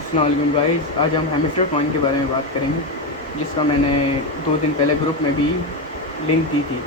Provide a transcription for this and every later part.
अस्सलाम वालेकुम गाइस, आज हम हैमस्टर कॉइन के बारे में बात करेंगे, जिसका मैंने 2 दिन पहले ग्रुप में भी लिंक दी थी।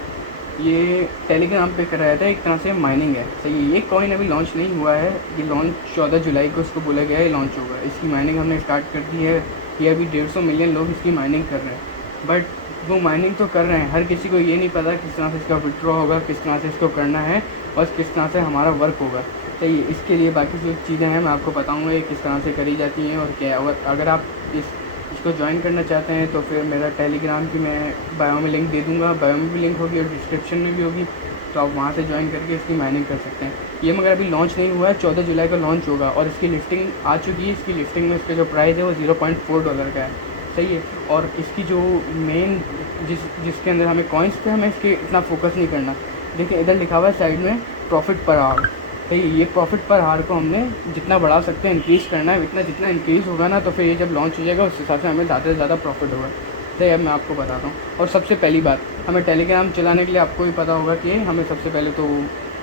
ये टेलीग्राम पे कर रहा था, एक तरह से माइनिंग है। सही है, ये कॉइन अभी लॉन्च नहीं हुआ है। ये लॉन्च 14 जुलाई को इसको बोला गया है लॉन्च होगा। इसकी माइनिंग हमने स्टार्ट कर दी है। ये अभी 150 मिलियन लोग इसकी माइनिंग कर रहे हैं, बट वो माइनिंग तो कर रहे हैं, हर किसी को ये नहीं पता किस तरह से इसका विड्रॉ होगा, किस तरह से इसको करना है और किस तरह से हमारा वर्क होगा। तो इसके लिए बाकी जो चीज़ें हैं मैं आपको बताऊंगा ये किस तरह से करी जाती हैं और क्या। और अगर आप इसको ज्वाइन करना चाहते हैं तो फिर मेरा टेलीग्राम की मैं बायो में लिंक दे दूंगा, बायो में भी लिंक होगी और डिस्क्रिप्शन में भी होगी, तो आप वहाँ से ज्वाइन करके इसकी माइनिंग कर सकते हैं। ये मगर अभी लॉन्च नहीं हुआ है, 14 जुलाई को लॉन्च होगा और इसकी लिस्टिंग आ चुकी है। इसकी लिस्टिंग में इसका जो प्राइस है वो $0.4 का है। सही है, और इसकी जो मेन जिसके अंदर हमें कॉइन्स पे हमें इसके इतना फोकस नहीं करना। देखिए इधर लिखा हुआ है साइड में प्रॉफिट पर आवर। तो ये प्रॉफिट पर हार को हमने जितना बढ़ा सकते हैं इंक्रीज़ करना है। इतना जितना इंक्रीज़ होगा ना, तो फिर ये जब लॉन्च हो जाएगा उस हिसाब से हमें ज़्यादा से ज़्यादा प्रॉफिट होगा। तो अब मैं आपको बताता हूँ। और सबसे पहली बात, हमें टेलीग्राम चलाने के लिए आपको भी पता होगा कि हमें सबसे पहले तो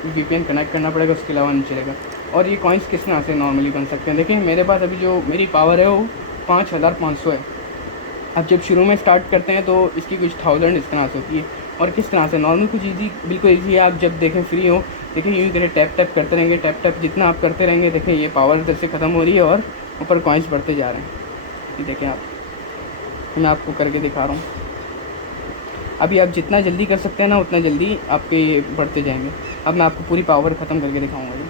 VPN कनेक्ट करना पड़ेगा, उसके अलावा नहीं चलेगा। और ये कॉइन्स किस तरह से नॉर्मली बन सकते हैं, देखिए मेरे पास अभी जो मेरी पावर है वो 5500 है। अब जब शुरू में स्टार्ट करते हैं तो इसकी कुछ 1000 इस तरह से होती है। और किस तरह से नॉर्मल कुछ ईजी, बिल्कुल ईजी है। आप जब देखें फ्री हो, देखिए यूँ करें, टैप टैप करते रहेंगे, टैप टैप जितना आप करते रहेंगे, देखिए ये पावर इधर से ख़त्म हो रही है और ऊपर कॉइन्स बढ़ते जा रहे हैं। ये देखें आप, मैं आपको करके दिखा रहा हूँ। अभी आप जितना जल्दी कर सकते हैं ना उतना जल्दी आपके ये बढ़ते जाएंगे। अब मैं आपको पूरी पावर ख़त्म करके दिखाऊँगा जी।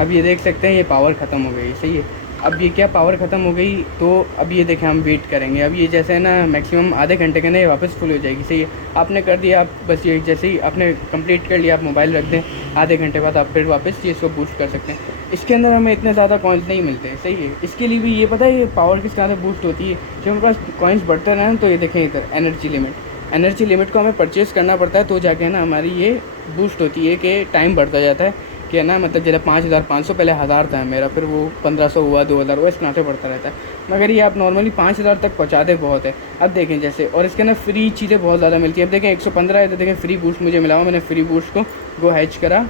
अब ये देख सकते हैं ये पावर ख़त्म हो गई। सही है, अब ये क्या पावर ख़त्म हो गई, तो अब ये देखें हम वेट करेंगे। अब ये जैसे है ना मैक्सिमम आधे घंटे के अंदर ये वापस फुल हो जाएगी। सही है, आपने कर दिया, आप बस ये जैसे ही आपने कंप्लीट कर लिया, आप मोबाइल रख दें, आधे घंटे बाद आप फिर वापस ये इसको बूस्ट कर सकते हैं। इसके अंदर हमें इतने ज़्यादा कॉइन्स नहीं मिलते। सही है, इसके लिए भी ये पता है ये पावर किस तरह से बूस्ट होती है। जब हमारे पास कॉइन्स बढ़ते रहें तो ये देखें इधर एनर्जी लिमिट को हमें परचेज़ करना पड़ता है, तो जाके ना हमारी ये बूस्ट होती है कि टाइम बढ़ता जाता है कि है ना, मतलब जैसे 5500 पहले 1000 था मेरा, फिर वो 1500 हुआ, 2000 हुआ, इस तरह से बढ़ता रहता है। मगर ये आप नॉर्मली 5000 तक पहुँचा दे बहुत है। अब देखें जैसे, और इसके अंदर फ्री चीज़ें बहुत ज़्यादा मिलती है। अब देखें 115 है, तो देखें फ्री बूस्ट मुझे मिला हुआ, मैंने फ्री बूस्ट को गो हैच करा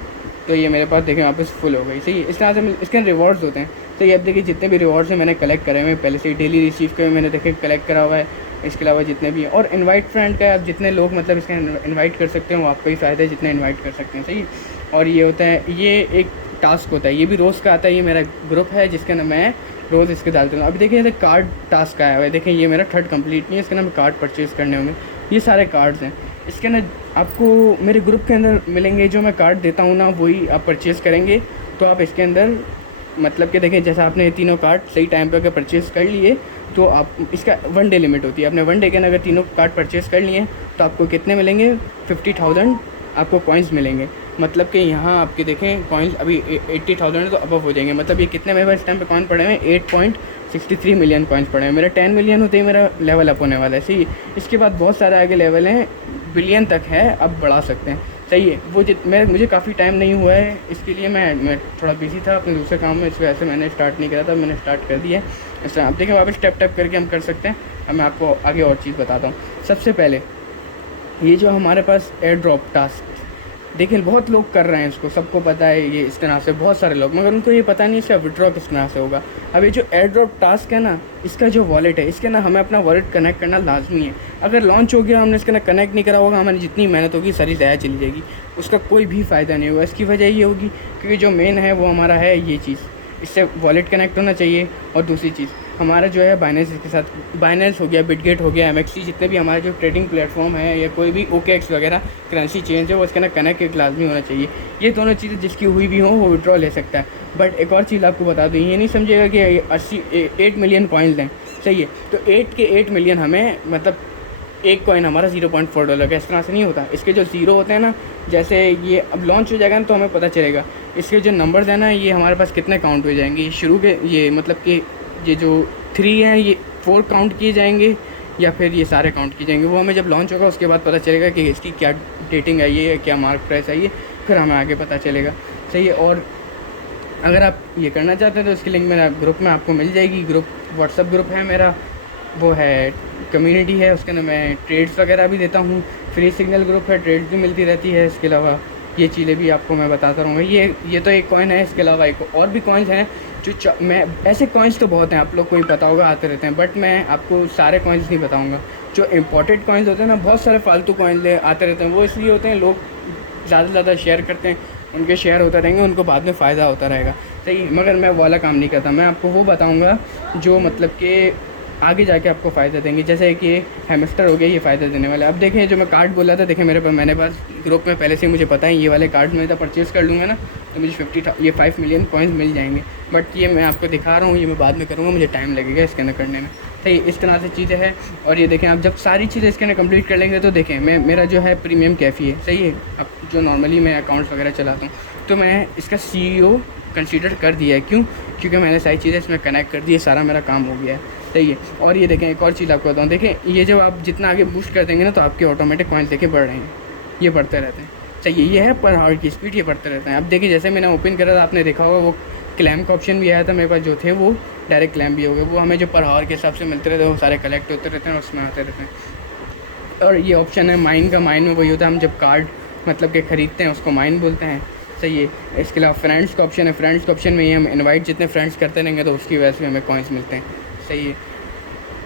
तो ये मेरे पास देखें वापस फुल हो गई। सही है, इस तरह से इसके रिवॉर्ड्स होते हैं। तो ये अब देखिए जितने भी रिवॉर्ड्स हैं मैंने कलेक्ट करे हुए पहले से ही, डेली रिसीव के मैंने देखे कलेक्ट करा हुआ है। इसके अलावा जितने भी, और इनवाइट फ्रेंड का आप जितने लोग मतलब इसका इनवाइट कर सकते हो वो आपको ही फ़ायदा है, जितने इनवाइट कर सकते हैं। सही है, और ये होता है, ये एक टास्क होता है, ये भी रोज़ का आता है। ये मेरा ग्रुप है जिसके ना मैं रोज़ इसके डालता हूँ। अभी देखिए जैसे कार्ड टास्क आया हुआ है, देखें ये मेरा 3rd कंप्लीट नहीं है, इसके ना कार्ड परचेज़ करने होंगे। ये सारे कार्ड्स हैं, इसके ना आपको मेरे ग्रुप के अंदर मिलेंगे। जो मैं कार्ड देता हूँ ना वही आप परचेज़ करेंगे, तो आप इसके अंदर मतलब कि देखें जैसे आपने ये तीनों कार्ड सही टाइम पे अगर परचेज़ कर लिए तो आप, इसका 1 डे लिमिट होती है। आपने 1 डे के अंदर अगर तीनों कार्ड परचेज़ कर लिए तो आपको कितने मिलेंगे, 50,000 आपको कॉइन्स मिलेंगे। मतलब कि यहाँ आपके देखें कॉइन्स अभी 80,000 है तो अबव हो जाएंगे। मतलब ये कितने मेरे पास इस टाइम पे कॉइन पड़े हुए हैं, 8.63 मिलियन कॉइन्स पड़े हैं। मेरा 10 मिलियन होते ही मेरा लेवल अप होने वाला है। सही, इसके बाद बहुत सारे आगे लेवल हैं, बिलियन तक है, अब बढ़ा सकते हैं। सही है, वो मुझे काफ़ी टाइम नहीं हुआ है, इसके लिए मैं थोड़ा बिजी था अपने दूसरे काम में, इस वजह से मैंने स्टार्ट नहीं करा था। मैंने स्टार्ट कर दिया है। इस तरह आप देखें वापस स्टेप टैप करके हम कर सकते हैं। अब मैं आपको आगे और चीज़ बताता हूँ। सबसे पहले ये जो हमारे पास एयर ड्रॉप टास्क, देखिए बहुत लोग कर रहे हैं इसको, सबको पता है ये इस तरह से, बहुत सारे लोग, मगर उनको ये पता नहीं इसका विड्रॉ किस तरह से होगा। अब ये जो एयर ड्रॉप टास्क है ना, इसका जो वॉलेट है, इसके ना हमें अपना वॉलेट कनेक्ट करना लाजमी है। अगर लॉन्च हो गया हमने इसके ना कनेक्ट नहीं करा होगा, हमारी जितनी मेहनत होगी सारी ज़ाया चली जाएगी, उसका कोई भी फ़ायदा नहीं होगा। इसकी वजह ये होगी क्योंकि जो मेन है वो हमारा है ये चीज़, इससे वॉलेट कनेक्ट होना चाहिए। और दूसरी चीज़ हमारा जो है बाइनेंस, इसके साथ बाइनेंस हो गया, बिटगेट हो गया, MXC, जितने भी हमारे जो ट्रेडिंग प्लेटफॉर्म है या कोई भी OKX वगैरह करेंसी चेंज है, वो इसके ना कनेक्ट एक लाजमी होना चाहिए। ये दोनों चीज़ें जिसकी हुई भी हों वो विड्रॉ ले सकता है। बट एक और चीज़ आपको बता दूँ, ये नहीं समझिएगा कि 8 मिलियन कॉइन्स हैं। सही है, तो 8 के 8 मिलियन हमें, मतलब एक कॉइन हमारा $0.4 का, इस तरह से नहीं होता। इसके जो ज़ीरो होते हैं ना, जैसे ये अब लॉन्च हो जाएगा ना तो हमें पता चलेगा इसके जो नंबर्स हैं ना, ये हमारे पास कितने काउंट हो जाएंगे। शुरू के ये मतलब कि ये जो 3 हैं ये 4 काउंट किए जाएंगे, या फिर ये सारे काउंट किए जाएंगे। वो हमें जब लॉन्च होगा उसके बाद पता चलेगा कि इसकी क्या रेटिंग आई है, क्या मार्क प्राइस आई है, फिर हमें आगे पता चलेगा। सही है। और अगर आप ये करना चाहते हैं तो इसकी लिंक मेरा ग्रुप में आपको मिल जाएगी। ग्रुप व्हाट्सअप ग्रुप है मेरा, वो है कम्युनिटी है, उसके अंदर मैं ट्रेड्स वगैरह भी देता हूँ। फ्री सिग्नल ग्रुप है, ट्रेड्स भी मिलती रहती है। इसके अलावा ये चीज़ें भी आपको मैं बताता रहूँगा। ये तो एक कॉइन है, इसके अलावा एक और भी कॉइन्स हैं जो मैं ऐसे कॉइन्स तो बहुत हैं, आप लोग को ही पता होगा, आते रहते हैं, बट मैं आपको सारे कॉइन्स नहीं बताऊँगा। जो इम्पोर्टेड कॉइन्स होते हैं ना, बहुत सारे फालतू कॉइन्स आते रहते हैं, वो इसलिए होते हैं लोग ज़्यादा से ज़्यादा शेयर करते हैं, उनके शेयर होते रहेंगे, उनको बाद में फ़ायदा होता रहेगा। सही, मगर मैं वो वाला काम नहीं करता। मैं आपको वो बताऊँगा जो मतलब कि आगे जाके आपको फ़ायदा देंगे। जैसे कि हैमस्टर हो गया, ये फ़ायदा देने वाला। अब देखें जो मैं कार्ड बोला था, देखें मैंने पास ग्रुप में पहले से मुझे पता है ये वाले कार्ड मैं जब परचेज़ कर लूँगा ना तो मुझे 5 मिलियन कॉइन्स मिल जाएंगे। बट ये मैं आपको दिखा रहा हूँ, ये मैं बाद में करूँगा, मुझे टाइम लगेगा इसके अंदर करने में। सही, इस तरह से चीज़ें हैं। और ये देखें, आप जब सारी चीज़ें इसके अंदर कंप्लीट कर लेंगे तो देखें मेरा जो है प्रीमियम कैफ़ी है। सही है। अब जो नॉर्मली मैं अकाउंट्स वगैरह चलाता हूँ तो मैं इसका CEO कंसीडर कर दिया है। क्यों? क्योंकि मैंने सारी चीज़ें इसमें कनेक्ट कर दी है, सारा मेरा काम हो गया है। सही है। और ये देखें, एक और चीज़ आपको बताऊँ, देखें ये जब आप जितना आगे बूस्ट कर देंगे ना तो आपके ऑटोमेटिक कॉइन्स देखें बढ़ रहे हैं, ये बढ़ते रहते हैं। सही है। ये है पर हावर की स्पीड, ये बढ़ते रहते हैं। अब देखिए जैसे मैंने ओपन करा था, आपने देखा होगा वो क्लेम का ऑप्शन भी आया था मेरे पास, जो थे वो डायरेक्ट क्लेम भी हो गए। वो हमें जो पर हावर के हिसाब से मिलते रहते हैं वो सारे कलेक्ट होते रहते हैं और उसमें आते रहते हैं। और ये ऑप्शन है माइन का। माइन में वही होता है, हम जब कार्ड मतलब कि ख़रीदते हैं उसको माइन बोलते हैं। सही है। इसके अलावा फ्रेंड्स का ऑप्शन है। फ्रेंड्स का ऑप्शन में ये हम इनवाइट जितने फ्रेंड्स करते रहेंगे तो उसकी वजह से हमें कॉइन्स मिलते हैं। सही है।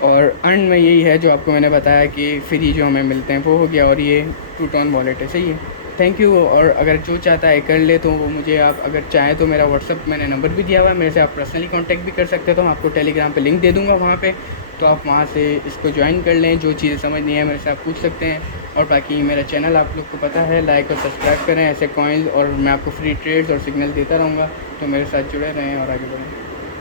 और अर्न में यही है जो आपको मैंने बताया कि फ्री जो हमें मिलते हैं वो हो गया। और ये ट्रूटोन वॉलेट है। सही है। Thank you. और अगर जो चाहता है कर ले तो वो मुझे, आप अगर चाहें तो मेरा व्हाट्सअप मैंने नंबर भी दिया हुआ है, मेरे से आप पर्सनली कांटेक्ट भी कर सकते हो। तो मैं आपको टेलीग्राम पे लिंक दे दूँगा वहाँ पे, तो आप वहाँ से इसको ज्वाइन कर लें। जो चीज़ें समझ नहीं है मेरे से आप पूछ सकते हैं। और बाकी मेरा चैनल आप लोग को पता है, लाइक और सब्सक्राइब करें ऐसे कॉइन्स, और मैं आपको फ्री ट्रेड्स और सिग्नल देता रहूँगा। तो मेरे साथ जुड़े रहें और आगे बढ़ें।